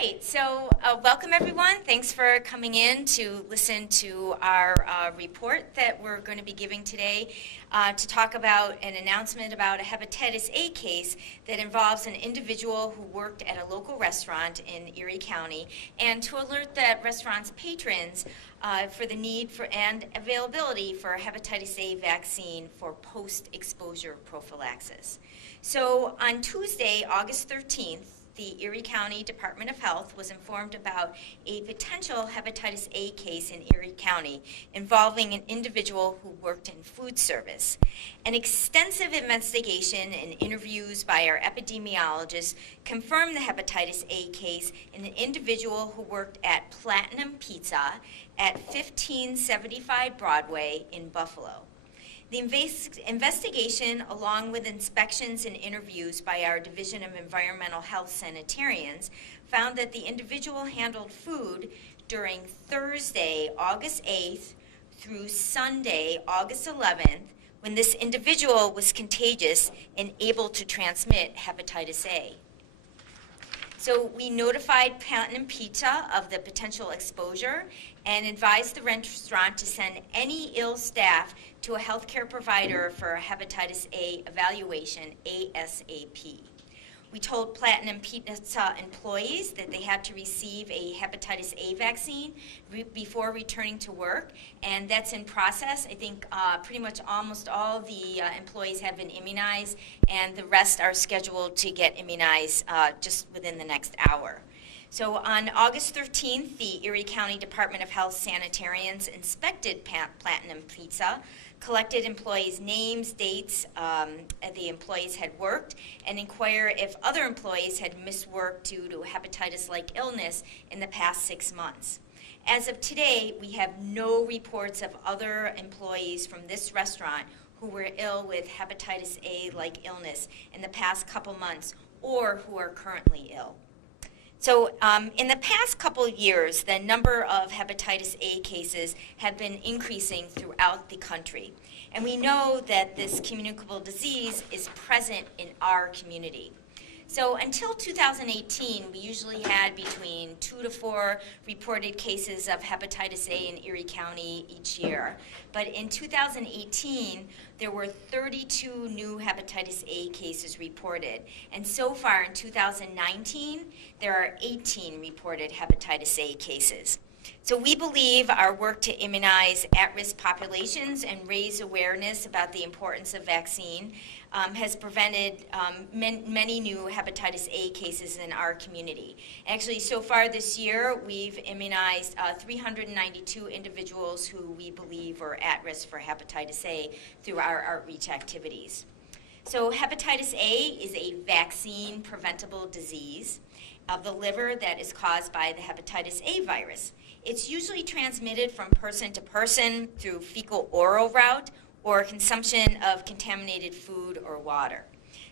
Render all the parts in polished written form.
right, so welcome everyone. Thanks for coming in to listen to our report that we're going to be giving today to talk about an announcement about a hepatitis A case that involves an individual who worked at a local restaurant in Erie County, and to alert that restaurant's patrons for the need for and availability for a hepatitis A vaccine for post-exposure prophylaxis. So on Tuesday, August 13th, the Erie County Department of Health was informed about a potential hepatitis A case in Erie County involving an individual who worked in food service. An extensive investigation and interviews by our epidemiologists confirmed the hepatitis A case in an individual who worked at Platinum Pizza at 1575 Broadway in Buffalo. The investigation, along with inspections and interviews by our Division of Environmental Health Sanitarians, found that the individual handled food during Thursday, August 8th through Sunday, August 11th, when this individual was contagious and able to transmit hepatitis A. So we notified Platinum Pizza of the potential exposure and advised the restaurant to send any ill staff to a healthcare provider for a hepatitis A evaluation ASAP. We told Platinum Pizza employees that they had to receive a hepatitis A vaccine before returning to work, and that's in process. I think pretty much almost all the employees have been immunized, and the rest are scheduled to get immunized just within the next hour. So on August 13th, the Erie County Department of Health Sanitarians inspected Platinum Pizza, collected employees' names, dates the employees had worked, and inquire if other employees had missed work due to hepatitis-like illness in the past 6 months. As of today, we have no reports of other employees from this restaurant who were ill with hepatitis A-like illness in the past couple months or who are currently ill. So in the past couple of years, the number of hepatitis A cases have been increasing throughout the country. And we know that this communicable disease is present in our community. So until 2018, we usually had between 2 to 4 reported cases of hepatitis A in Erie County each year. But in 2018, there were 32 new hepatitis A cases reported. And so far in 2019, there are 18 reported hepatitis A cases. So we believe our work to immunize at-risk populations and raise awareness about the importance of vaccine has prevented many new hepatitis A cases in our community. Actually, so far this year, we've immunized 392 individuals who we believe are at risk for hepatitis A through our outreach activities. So hepatitis A is a vaccine-preventable disease of the liver that is caused by the hepatitis A virus. It's usually transmitted from person to person through fecal-oral route or consumption of contaminated food or water.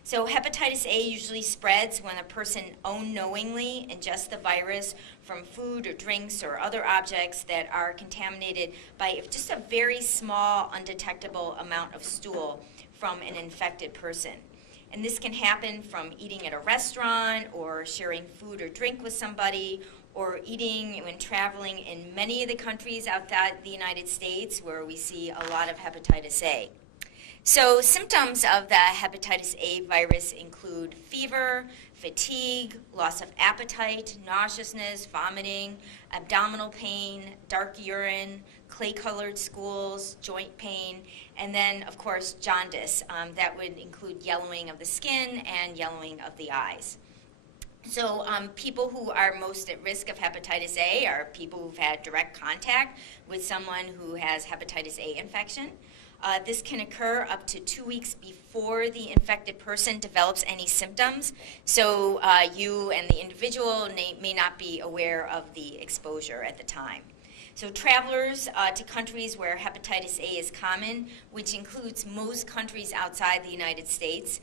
So hepatitis A usually spreads when a person unknowingly ingests the virus from food or drinks or other objects that are contaminated by just a very small, undetectable amount of stool from an infected person. And this can happen from eating at a restaurant or sharing food or drink with somebody, or eating when traveling in many of the countries outside the United States where we see a lot of hepatitis A. So symptoms of the hepatitis A virus include fever, fatigue, loss of appetite, nauseousness, vomiting, abdominal pain, dark urine, clay-colored stools, joint pain, and then, of course, jaundice. That would include yellowing of the skin and yellowing of the eyes. So people who are most at risk of hepatitis A are people who've had direct contact with someone who has hepatitis A infection. This can occur up to 2 weeks before the infected person develops any symptoms, so you and the individual may not be aware of the exposure at the time. So travelers to countries where hepatitis A is common, which includes most countries outside the United States.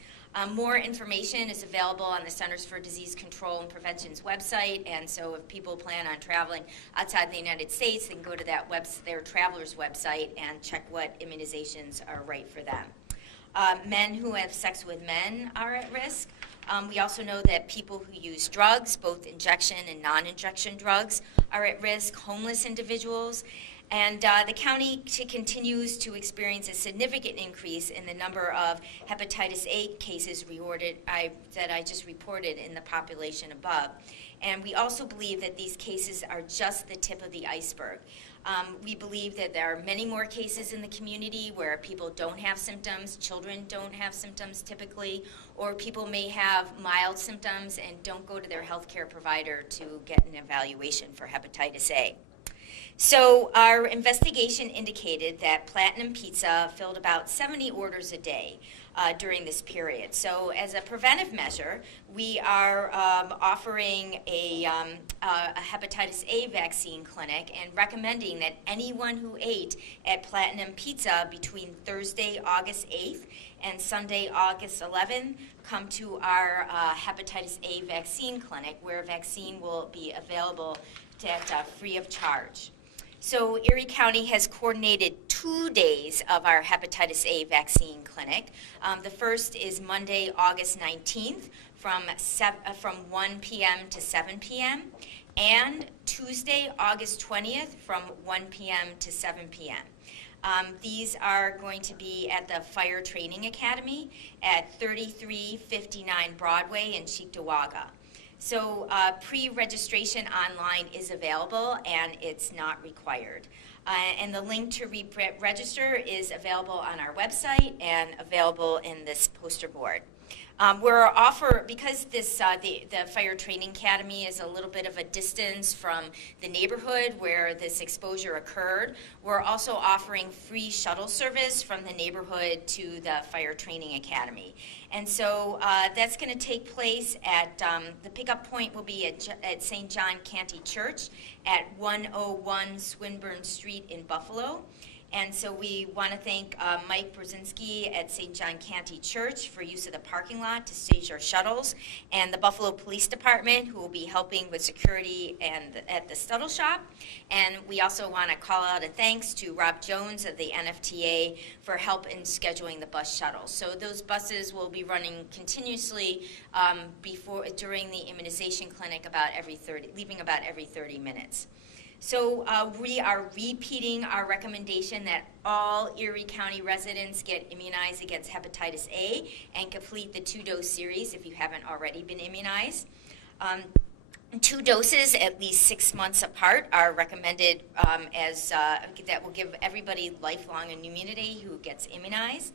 More information is available on the Centers for Disease Control and Prevention's website, and so if people plan on traveling outside the United States, they can go to their traveler's website and check what immunizations are right for them. Men who have sex with men are at risk. We also know that people who use drugs, both injection and non-injection drugs, are at risk, homeless individuals. And the county continues to experience a significant increase in the number of hepatitis A cases that I just reported in the population above. And we also believe that these cases are just the tip of the iceberg. We believe that there are many more cases in the community where people don't have symptoms, children don't have symptoms typically, or people may have mild symptoms and don't go to their healthcare provider to get an evaluation for hepatitis A. So our investigation indicated that Platinum Pizza filled about 70 orders a day during this period. So as a preventive measure, we are offering a hepatitis A vaccine clinic and recommending that anyone who ate at Platinum Pizza between Thursday, August 8th and Sunday, August 11th, come to our hepatitis A vaccine clinic, where a vaccine will be available at free of charge. So Erie County has coordinated 2 days of our hepatitis A vaccine clinic. The first is Monday, August 19th from 1 p.m. to 7 p.m. and Tuesday, August 20th from 1 p.m. to 7 p.m. These are going to be at the Fire Training Academy at 3359 Broadway in Cheektowaga. So pre-registration online is available and it's not required. And the link to register is available on our website and available in this poster board. Because the Fire Training Academy is a little bit of a distance from the neighborhood where this exposure occurred, we're also offering free shuttle service from the neighborhood to the Fire Training Academy. And so that's going to take place at, the pickup point will be at St. John Canty Church at 101 Swinburne Street in Buffalo. And so we want to thank Mike Brzezinski at St. John Canty Church for use of the parking lot to stage our shuttles, and the Buffalo Police Department, who will be helping with security at the shuttle shop. And we also want to call out a thanks to Rob Jones of the NFTA for help in scheduling the bus shuttles. So those buses will be running continuously during the immunization clinic leaving about every 30 minutes. So we are repeating our recommendation that all Erie County residents get immunized against hepatitis A and complete the 2-dose series if you haven't already been immunized. 2 doses at least 6 months apart are recommended that will give everybody lifelong immunity who gets immunized.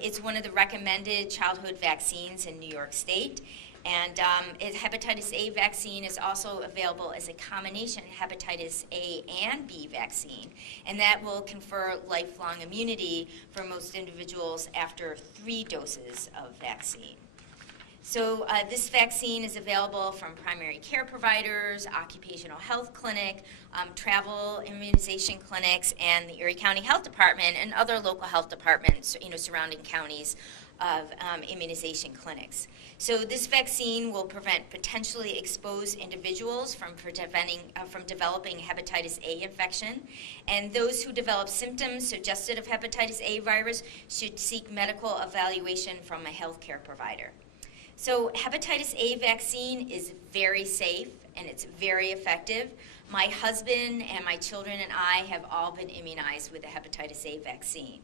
It's one of the recommended childhood vaccines in New York State. And hepatitis A vaccine is also available as a combination hepatitis A and B vaccine, and that will confer lifelong immunity for most individuals after 3 doses of vaccine. So this vaccine is available from primary care providers, occupational health clinic, travel immunization clinics, and the Erie County Health Department and other local health departments, surrounding counties of immunization clinics. So this vaccine will prevent potentially exposed individuals from developing hepatitis A infection, and those who develop symptoms suggestive of hepatitis A virus should seek medical evaluation from a healthcare provider. So hepatitis A vaccine is very safe and it's very effective. My husband and my children and I have all been immunized with the hepatitis A vaccine.